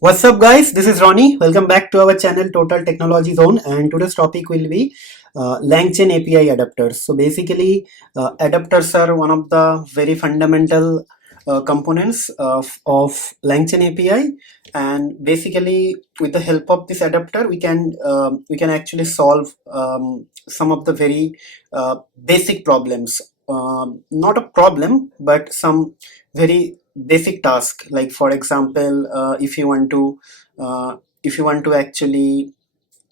What's up, guys? This is Ronnie. Welcome back to our channel Total Technology Zone, and today's topic will be LangChain API adapters. So basically, adapters are one of the very fundamental components of LangChain API, and basically, with the help of this adapter, we can actually solve some of the very basic problems. Not a problem, but some very basic task, like for example, if you want to actually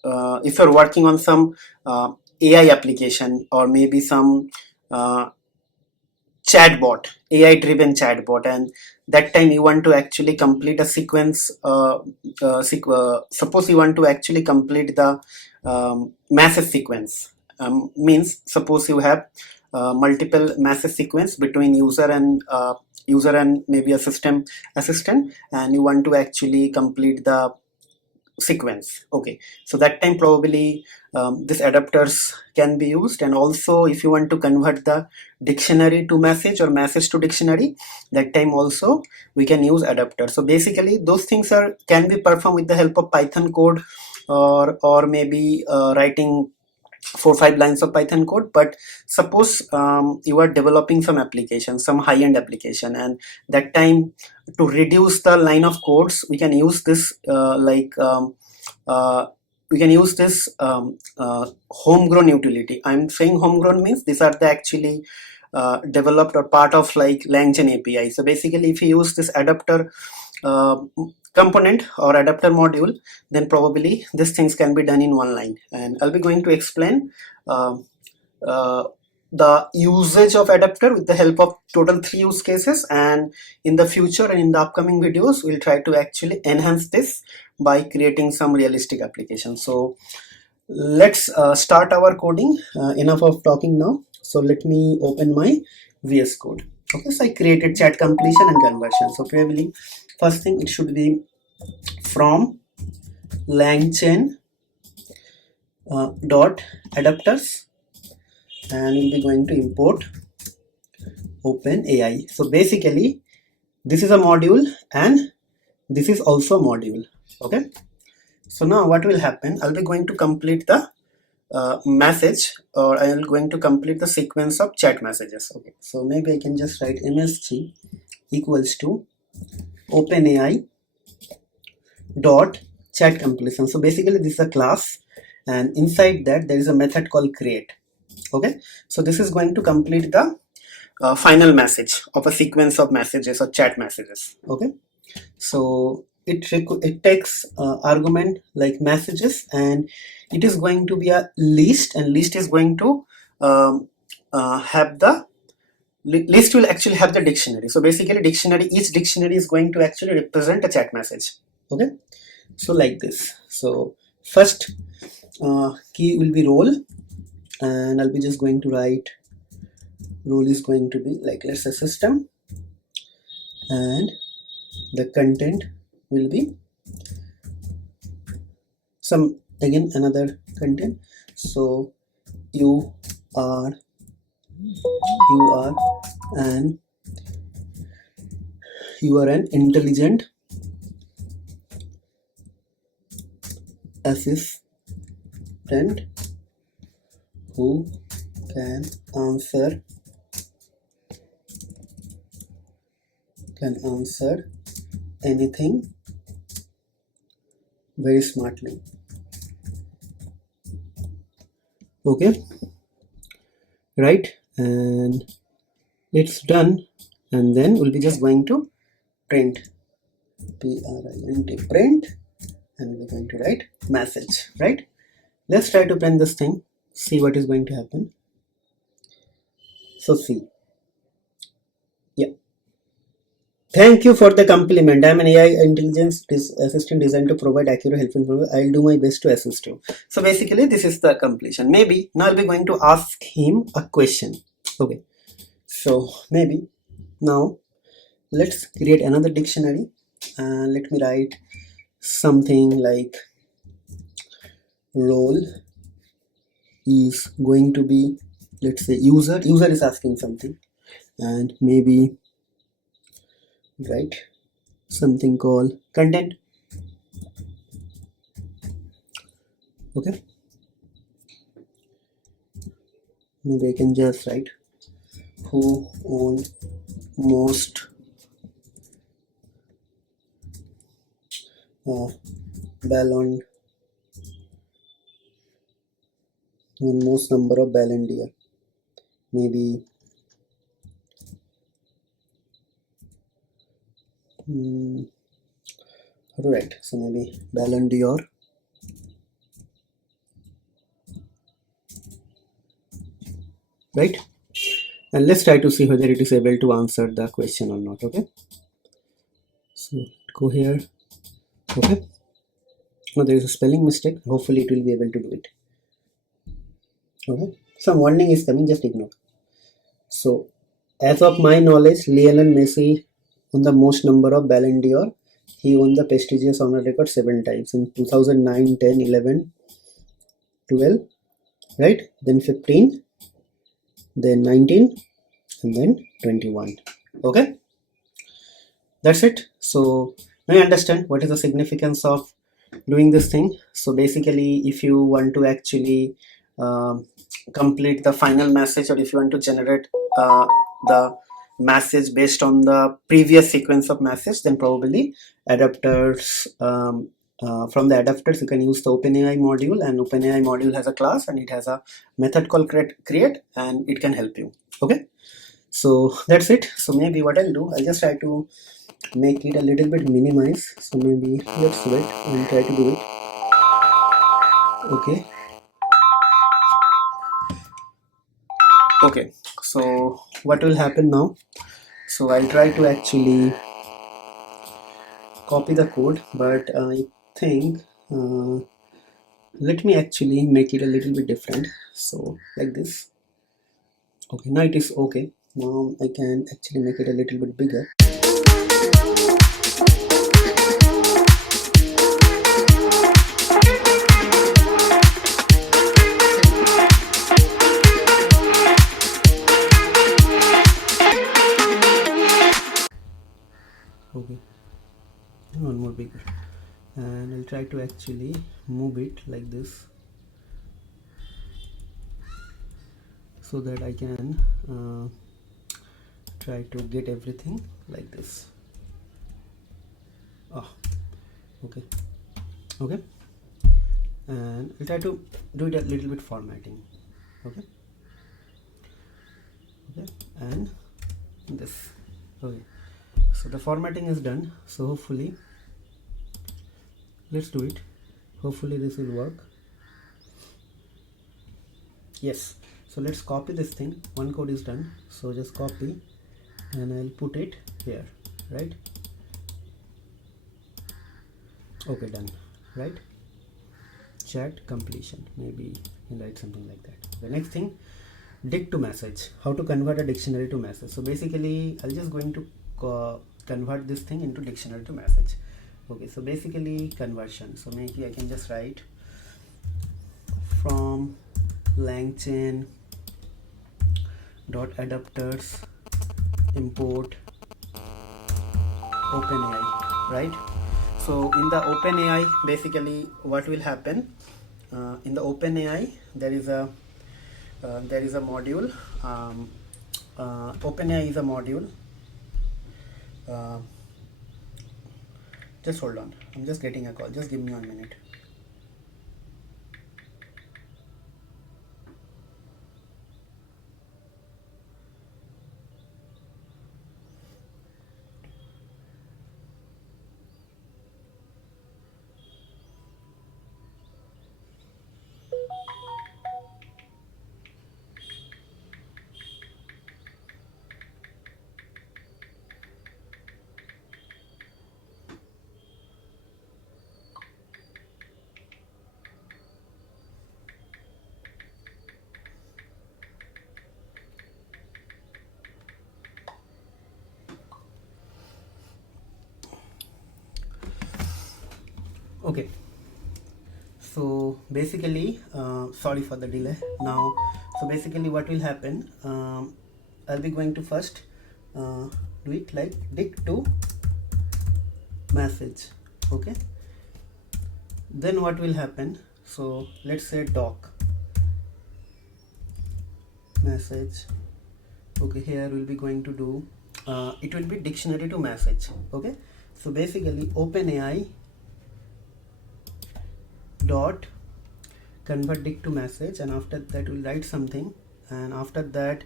if you're working on some AI application, or maybe some uh, chatbot, AI driven chatbot, and that time you want to actually complete a sequence, suppose you want to actually complete the message sequence. Means suppose you have multiple message sequence between user and maybe a system assistant, and you want to actually complete the sequence. Okay, so that time probably these adapters can be used. And also, if you want to convert the dictionary to message or message to dictionary, that time also we can use adapter. So basically those things are can be performed with the help of Python code, or maybe writing 4 or 5 lines of Python code. But suppose you are developing some application, some high-end application, and that time, to reduce the line of codes, we can use this uh, homegrown utility. I'm saying homegrown means these are the actually developed or part of like LangChain API. So basically, if you use this adapter uh, component or adapter module, then probably these things can be done in one line. And I'll be going to explain uh, uh, the usage of adapter with the help of total 3 use cases. And in the future and in the upcoming videos, we'll try to actually enhance this by creating some realistic applications. So let's start our coding. Enough of talking now. So let me open my VS Code. Okay, so I created chat completion and conversion. So probably first thing, it should be from LangChain dot adapters, and we'll be going to import OpenAI. So basically, this is a module and this is also a module. Okay. So now what will happen? I'll be going to complete the message, or I am going to complete the sequence of chat messages. Okay. So maybe I can just write msg equals to OpenAI dot chat completion. So basically this is a class, and inside that there is a method called create. Okay, so this is going to complete the final message of a sequence of messages or chat messages. Okay, so it takes argument like messages, and it is going to be a list, and list is going to have the list will actually have the dictionary. So basically dictionary, each dictionary is going to actually represent a chat message. Okay, so like this. So first key will be role, and I'll be just going to write role is going to be like, let's say, system, and the content will be some, again, another content. So you are an intelligent assistant who can answer anything very smartly. Okay, right, and it's done. And then we'll be just going to print, print, and we're going to write message. Right, let's try to print this thing, see what is going to happen. So see, yeah, thank you for the compliment. I'm an AI intelligence assistant designed to provide accurate, helpful information. I'll do my best to assist you. So basically this is the completion. Maybe now I'll be going to ask him a question. Okay, so maybe now let's create another dictionary, and let me write something like role is going to be, let's say, user is asking something, and maybe write something called content. Okay, maybe I can just write who own most ballon most number of ballon d'or, maybe how to write, so maybe ballon d'or, right? And let's try to see whether it is able to answer the question or not. Okay, so go here. Okay, now there is a spelling mistake, hopefully it will be able to do it. Okay, some warning is coming, just ignore. So as of my knowledge, Lionel Messi won the most number of Ballon d'Or. He won the prestigious honor record 7 times in 2009, 10, 11, 12, right? Then 15, then 19, and then 21. Okay, that's it. So now you understand what is the significance of doing this thing. So basically, if you want to actually complete the final message, or if you want to generate the message based on the previous sequence of message, then probably adapters, from the adapters you can use the OpenAI module, and OpenAI module has a class and it has a method called create, and it can help you. Okay, so that's it. So maybe what I'll do, I'll just try to make it a little bit minimize. So maybe let's wait and try to do it. Okay, okay, so what will happen now, so I'll try to actually copy the code, but I think let me actually make it a little bit different, so like this. Okay, now it is okay. Now I can actually make it a little bit bigger. Okay, one more bigger, and I'll try to actually move it like this so that I can try to get everything like this. Oh, okay, okay, and I'll try to do it a little bit formatting. Okay, okay, and this. Okay, so the formatting is done, so hopefully let's do it. Hopefully this will work. Yes, so let's copy this thing. One code is done, so just copy and I'll put it here, right? Okay, done, right? Chat completion, maybe you can write something like that. The next thing, dict to message, how to convert a dictionary to message. So basically I'll just going to convert this thing into dictionary to message. Okay, so basically conversion, so maybe I can just write from LangChain adapters import OpenAI, right? So in the OpenAI, basically what will happen, in the OpenAI there is a module. OpenAI is a module. Just hold on, I'm just getting a call, just give me 1 minute. Okay, so basically sorry for the delay. Now, so basically what will happen, I'll be going to first do it like dict to message. Okay, then what will happen, So let's say doc message. Okay, here we'll be going to do it will be dictionary to message. Okay, so basically OpenAI dot convert dict to message, and after that we'll write something, and after that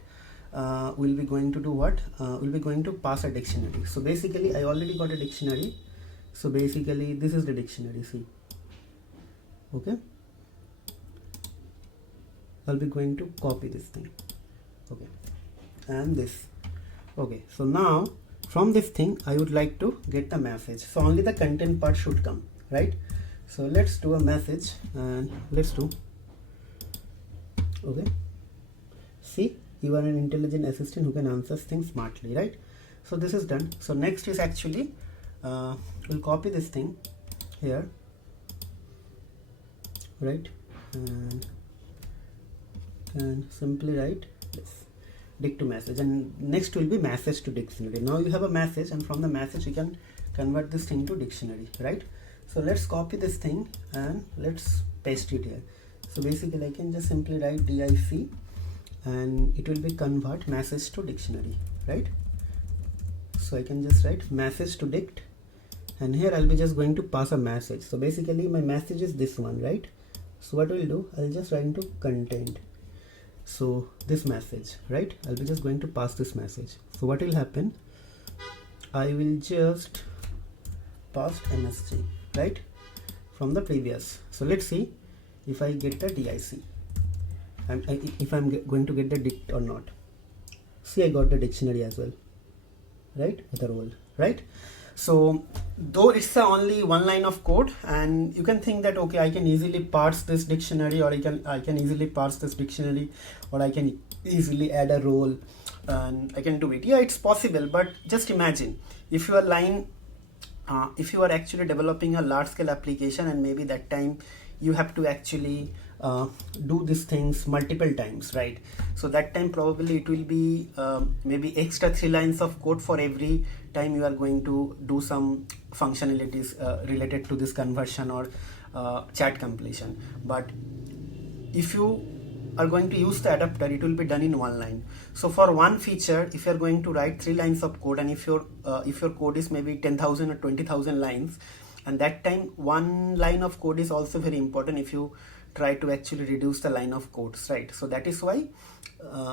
we'll be going to do what, we'll be going to pass a dictionary. So basically I already got a dictionary, so basically this is the dictionary, see. Okay, I'll be going to copy this thing. Okay, and this. Okay, so now from this thing I would like to get the message, so only the content part should come, right? So let's do a message, and let's do, okay, see, you are an intelligent assistant who can answer things smartly, right? So this is done. So next is actually we'll copy this thing here, right, and simply write this dict to message, and next will be message to dictionary. Now you have a message, and from the message you can convert this thing to dictionary, right? So let's copy this thing and let's paste it here. So basically I can just simply write dic, and it will be convert message to dictionary, right? So I can just write message to dict, and here I'll be just going to pass a message. So basically my message is this one, right? So what we'll do, I'll just write into content, so this message, right? I'll be just going to pass this message. So what will happen, I will just pass msg, right, from the previous. So let's see if I get the dic, and if I'm going to get the dict or not. See, I got the dictionary as well, right, with the role, right? So though it's only one line of code, and you can think that okay, I can easily parse this dictionary, or I can easily parse this dictionary, or I can easily add a role and I can do it. Yeah, it's possible, but just imagine if your line if you are actually developing a large scale application, and maybe that time you have to actually do these things multiple times, right? So that time probably it will be maybe extra 3 lines of code for every time you are going to do some functionalities related to this conversion or chat completion. But if you are going to use the adapter, it will be done in one line. So for one feature, if you are going to write 3 lines of code, and if your code is maybe 10,000 or 20,000 lines, and that time one line of code is also very important if you try to actually reduce the line of codes, right? So that is why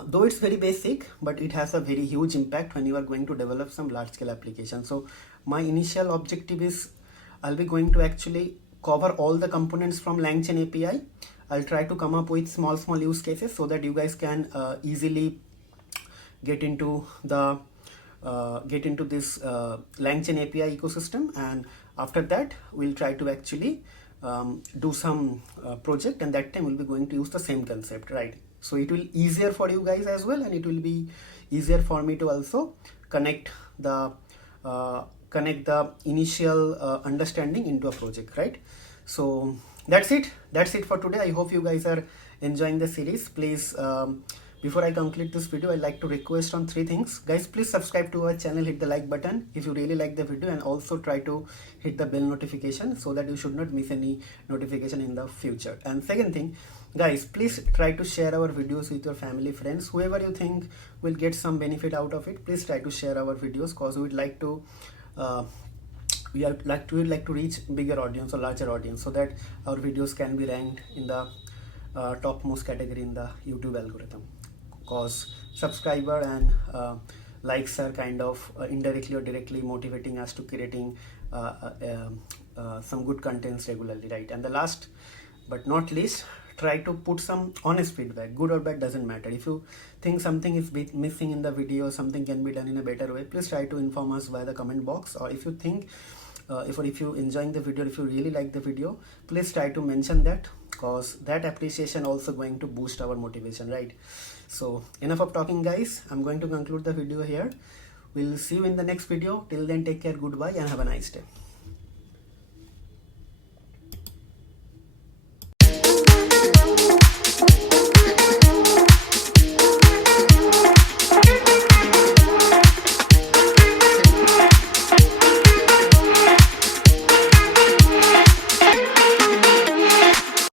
though it's very basic, but it has a very huge impact when you are going to develop some large scale application. So my initial objective is I'll be going to actually cover all the components from LangChain API. I'll try to come up with small use cases so that you guys can easily get into the this LangChain API ecosystem, and after that we'll try to actually do some project, and that time we'll be going to use the same concept, right? So it will easier for you guys as well, and it will be easier for me to also connect the initial understanding into a project, right? So that's it for today. I hope you guys are enjoying the series. Please before I conclude this video, I'd like to request on 3 things. Guys, please subscribe to our channel, hit the like button if you really like the video, and also try to hit the bell notification so that you should not miss any notification in the future. And second thing, guys, please try to share our videos with your family, friends, whoever you think will get some benefit out of it. Please try to share our videos, because we would like to we would like to reach bigger audience or larger audience, so that our videos can be ranked in the topmost category in the YouTube algorithm. Because subscriber and likes are kind of indirectly or directly motivating us to creating some good contents regularly, right? And the last but not least, try to put some honest feedback, good or bad, doesn't matter. If you think something is missing in the video, something can be done in a better way, please try to inform us via the comment box. Or if you think if you enjoying the video, if you really like the video, please try to mention that, because that appreciation also going to boost our motivation, right? So enough of talking, guys. I'm going to conclude the video here. We'll see you in the next video. Till then, take care, goodbye, and have a nice day.